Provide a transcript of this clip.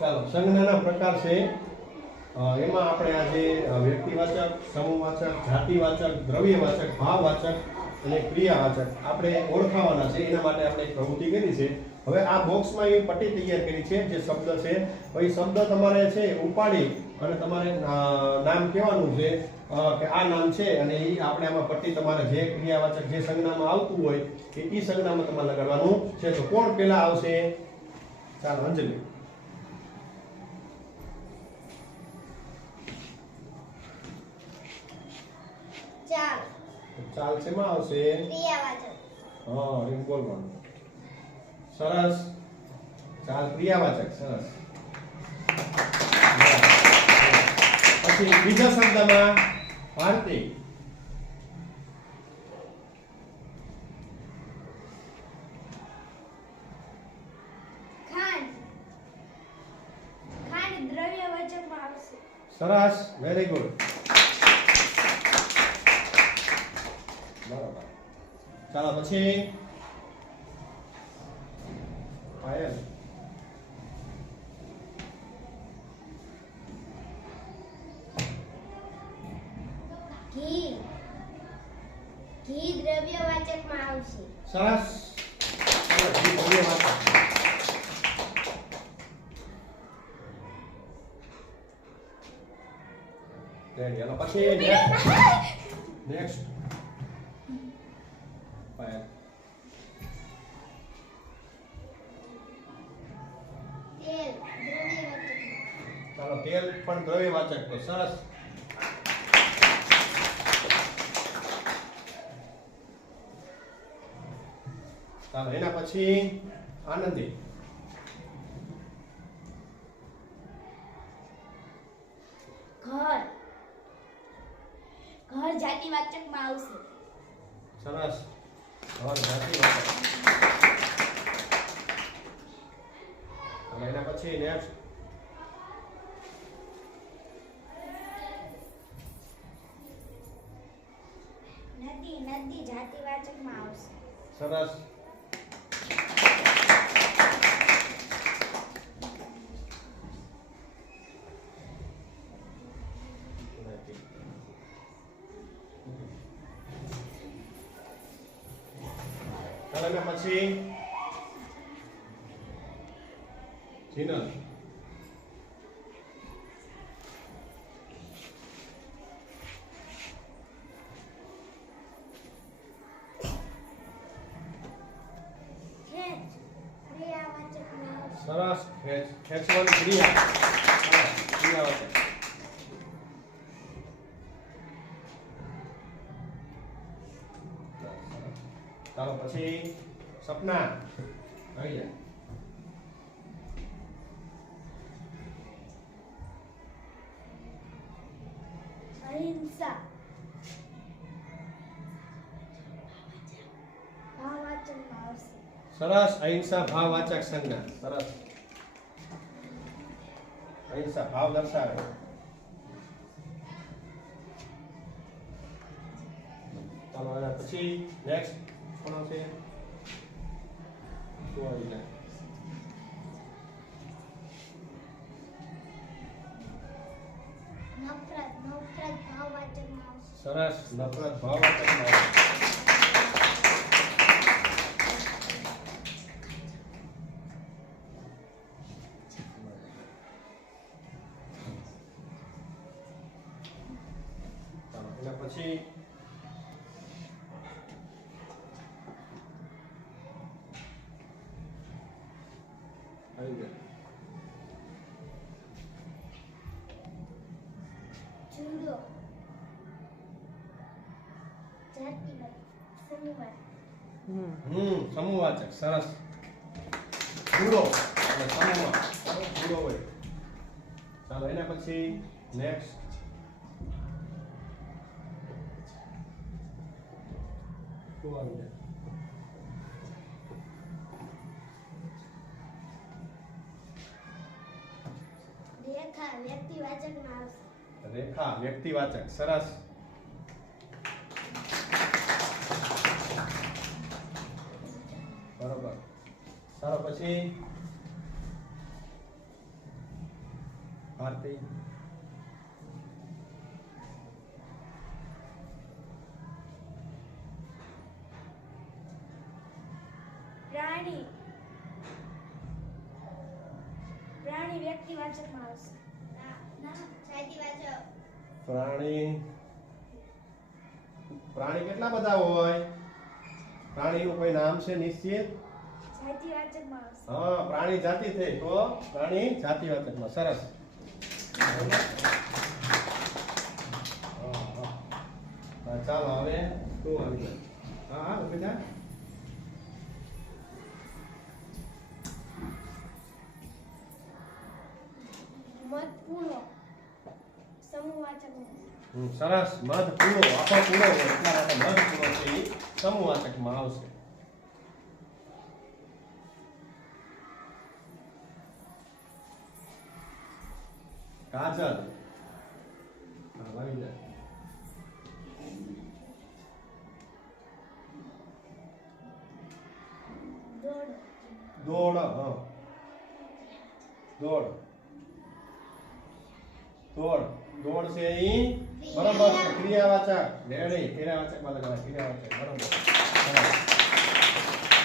ચાલો સંજ્ઞાના પ્રકાર છે એમાં આપણે આજે વ્યક્તિવાચક, સમૂહવાચક, જાતિવાચક, દ્રવ્યવાચક, ભાવવાચક અને ક્રિયાવાચક આપણે ઓળખાવાના છે. એના માટે આપણે એક પ્રવૃત્તિ કરી છે. હવે આ બોક્સમાં એ પટ્ટી તૈયાર કરી છે જે શબ્દ છે. હવે એ શબ્દ તમારે છે ઉપાડી અને તમારે નામ કહેવાનું છે કે આ નામ છે અને એ આપણે આમાં પટ્ટી તમારે જે ક્રિયાવાચક જે સંજ્ઞામાં આવતું હોય એ સંજ્ઞામાં તમારે લગાડવાનું છે. તો કોણ પહેલા આવશે? ચાલો અંજલિ. ચાલ. ચાલ શેમાં આવશે? ક્રિયાવાચક. હા, એમ બોલવાનું. સરસ. ચાલ ક્રિયાવાચક. સરસ. પછી બીજા શબ્દમાં ભારતી. ખાંડ. ખાંડ દ્રવ્યવાચકમાં આવશે. સરસ. Very good. બરાબર. ચાલો પછી પાયલ. ઘી. ઘી દ્રવ્યવાચકમાં આવશે. સરસ. ચાલો ઘી દ્રવ્યવાચક. ચાલો પછી નેક્સ્ટ પાયલ. તેલ દ્રવ્યવાચક. ચાલો તેલ પણ દ્રવ્યવાચક. તો સરસ. ચાલો એના પછી આનંદી. ઘર. ઘર જાતિવાચકમાં આવશે. સરસ. ઘર જાતિવાચક. અને એના પછી નેક્સ્ટ નદી. નદી જાતિવાચકમાં આવશે. સરસ. ચાલો એના પછી જીનલ. ખેંચ ક્રિયાવાચકમાં આવશે. સરસ. ખેંચવાની ક્રિયા. સરસ. ક્રિયાવાચક. ચાલો પછી સપના આવી જાય. અહિંસા ભાવવાચકમાં આવશે. સરસ. અહિંસા ભાવવાચક સંજ્ઞા. સરસ. અહિંસા ભાવ દર્શાવે. ચાલો એના પછી નેક્સ્ટ કોણ આવશે? શું આવી જાય? નફરત. નફરત ભાવવાચકમાં આવશે. સરસ. નફરત ભાવવાચકમાં આવે. ચાલો એના પછી આવી જાય. જુદો જાતિવાચક. સમૂહવાચક. સમૂહવાચક. સરસ. જુદો એટલે સમૂહમાં જુદો હોય. ચાલો એના પછી નેક્સ્ટ શું આવી જાય? રેખા વ્યક્તિવાચકમાં આવશે. રેખા વ્યક્તિવાચક. સરસ. બરોબર. ચાલો પછી ભારતી પ્રાણી પ્રાણી વ્યક્તિવાચકમાં આવશે ના જાતિવાચક પ્રાણી પ્રાણી કેટલા બધા હોય પ્રાણીનું કોઈ નામ છે નિશ્ચિત જાતિવાચકમાં આવશે હા પ્રાણી જાતિ થઈ તો પ્રાણી જાતિવાચકમાં સરસ હા, ચાલો હવે તું આવી જા હા હા બેટા મધપૂર્વ સમૂહવાચકમાં સરસ મધ પૂરો આખો પૂરો હોય એટલા માટે મધ પૂરો છે એ સમૂહવાચકમાં આવશે કાજલ હા આવી જા દોડ દોડ હા દોડ દોડ દોડ છે ઈ બરોબર છે ક્રિયાવાચક રેડી ક્રિયાવાચક માં લગાવે ક્રિયાવાચક બરોબર સરસ